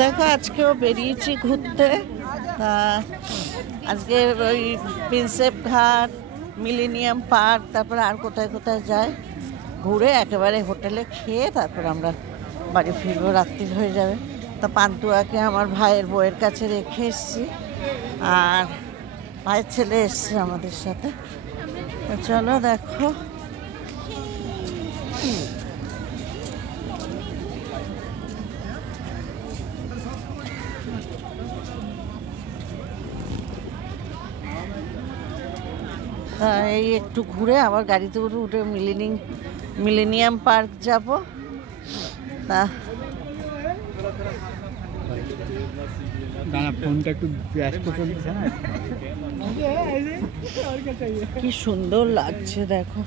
দেখো আজকেও বেরিয়েছি ঘুরতে। তা আজকে ওই প্রিন্সেপ ঘাট, মিলেনিয়াম পার্ক, তারপরে আর কোথায় কোথায় যায় ঘুরে একেবারে হোটেলে খেয়ে তারপর আমরা বাড়ি ফিরবো, রাত্রি হয়ে যাবে। তা পান্তুয়াকে আমার ভাইয়ের বউয়ের কাছে রেখে এসেছি, আর ভাইয়ের ছেলে এসছে আমাদের সাথে। চলো দেখো তা এই একটু ঘুরে আবার গাড়িতে উঠে মিলেনিয়াম পার্ক যাব। তা কি সুন্দর লাগছে দেখো,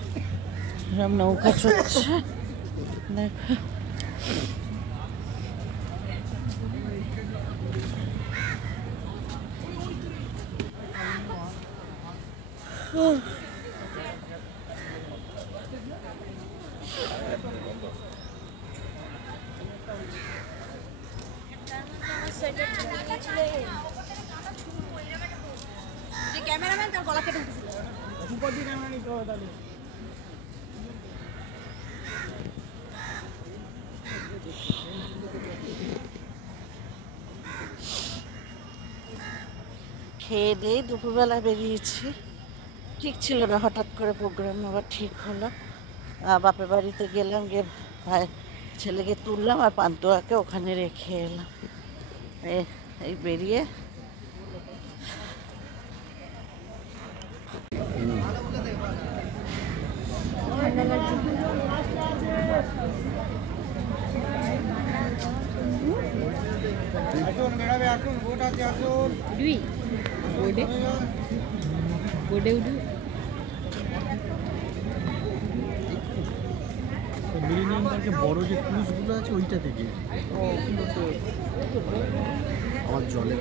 সব নৌকা চলছে দেখো। ক্যামেরাম্যান তার গলা কেটে দিয়েছিল। খেয়ে দিয়ে দুপুরবেলা বেরিয়েছি, ঠিক ছিল না, হঠাৎ করে প্রোগ্রাম আবার ঠিক হলো। বাপের বাড়িতে গেলাম, গিয়ে ভাই ছেলেকে তুললাম আর পান্তুয়াকে ওখানে রেখে এলাম। এই বেরিয়ে মিলেনিয়াম পার্কে বড় যে ক্রুজগুলো আছে ওইটা থেকে আমার জলে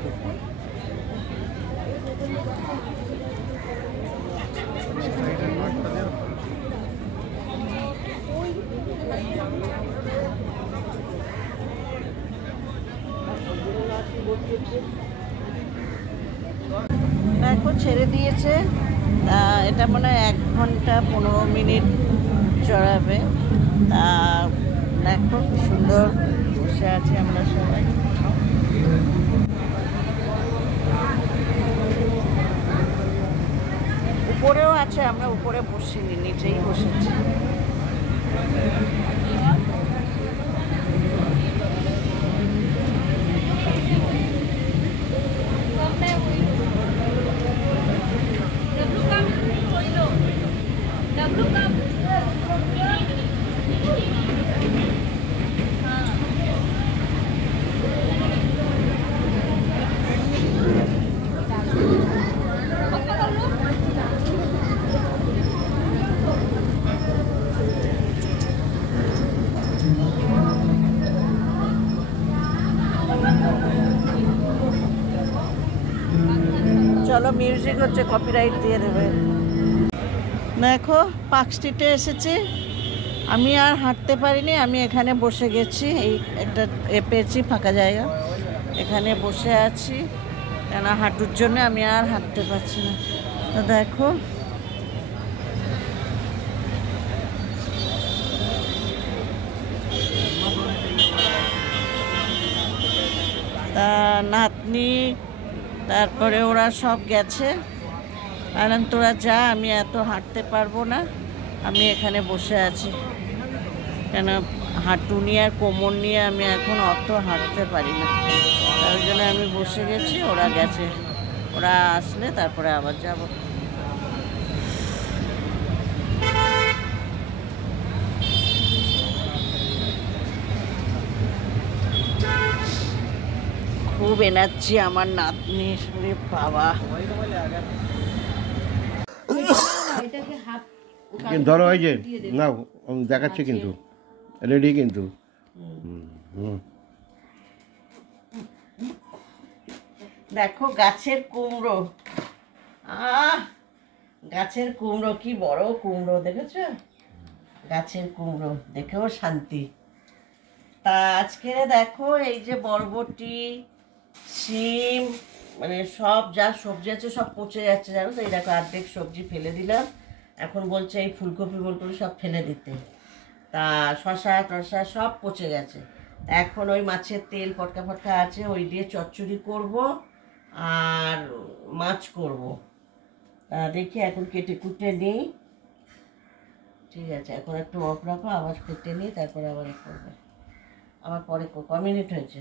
দেখো ছেড়ে দিয়েছে। এটা মনে হয় 1 ঘন্টা 15 মিনিট চড়াবে। তা দেখো কি সুন্দর বসে আছি আমরা সবাই। উপরেও আছে, আমরা উপরে বসিনি, নিচেই বসেছি। চলো, মিউজিক হচ্ছে, কপিরাইট দিয়ে দেবে। দেখো পার্ক স্ট্রিটে এসেছি, আমি আর হাঁটতে পারিনি, আমি এখানে বসে গেছি। এই একটা পেয়েছি ফাঁকা জায়গা, এখানে বসে আছি, কেন হাঁটুর জন্য আমি আর হাঁটতে পারছি না। তো দেখো তা নাতনি, তারপরে ওরা সব গেছে। বললাম তোরা যা, আমি এত হাঁটতে পারবো না, আমি এখানে বসে আছি, কেন হাঁটু নিয়ে আর কোমর নিয়ে আমি এখন অত হাঁটতে পারি না। তার জন্য আমি বসে গেছি, ওরা গেছে, ওরা আসলে তারপরে আবার যাব। খুব এনার্জি আমার নাতনির, রে বাবা। ধরো ওই যে না দেখাচ্ছে কিন্তু রেডি কিন্তু। দেখো গাছের কুমড়ো, গাছের কুমড়ো, কি বড় কুমড়ো দেখেছো? গাছের কুমড়ো দেখেও শান্তি। তা আজকে দেখো এই যে বরবটি, শিম, মানে সব যা সবজি আছে সব পচে যাচ্ছে, জানো তো। এই দেখো অর্ধেক সবজি ফেলে দিলাম, এখন বলছে এই ফুলকপি ফুলকপি সব ফেলে দিতে। তা শশা টশা সব পচে গেছে। এখন ওই মাছের তেল পটকা ফটকা আছে, ওই দিয়ে চচ্চড়ি করব আর মাছ করব। তা দেখি এখন কেটে কুটে নিই। ঠিক আছে, এখন একটু অফ রাখো, আবার কেটে নিই, তারপরে আবার করবে। আবার পরে ক মিনিট হয়েছে?